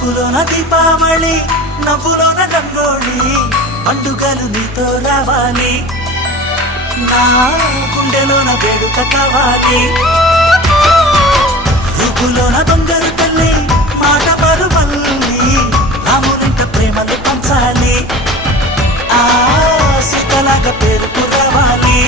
చూపులోన దీపావళి, నవ్వులోన రంగోళి, పండుగలు నీతో రావాలి, నా గుండెలోన వేడుక కావాలి. రూపులోన దొంగలు తల్లి, మాట పరువల్లి, రామునింట ప్రేమలు పంచాలి, ఆ సీతలాగా పేరుకు రావాలి.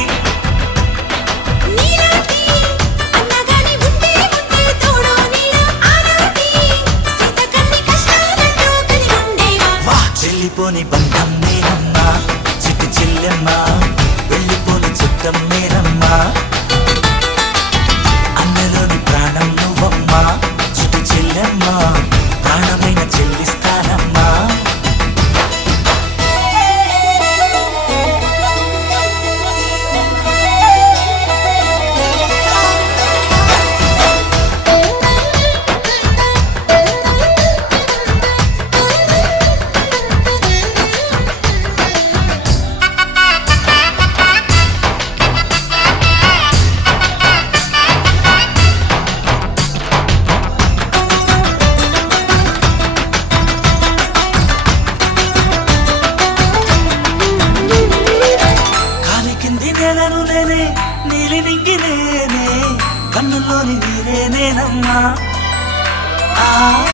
వెళ్ళిపోని బంధం నేనమ్మా, చిట్టి చెల్లెమ్మ, వెళ్ళిపోని చుట్టం నేనమ్మా, అన్నలోని ప్రాణం నువ్వమ్మా, చిట్టి చెల్లెమ్మ, ప్రాణమైన చెల్లిస్తానమ్మా. నేలను నేనే, నీలి నింగి నేనే, కన్నుల్లోని నీరే నేనమ్మా.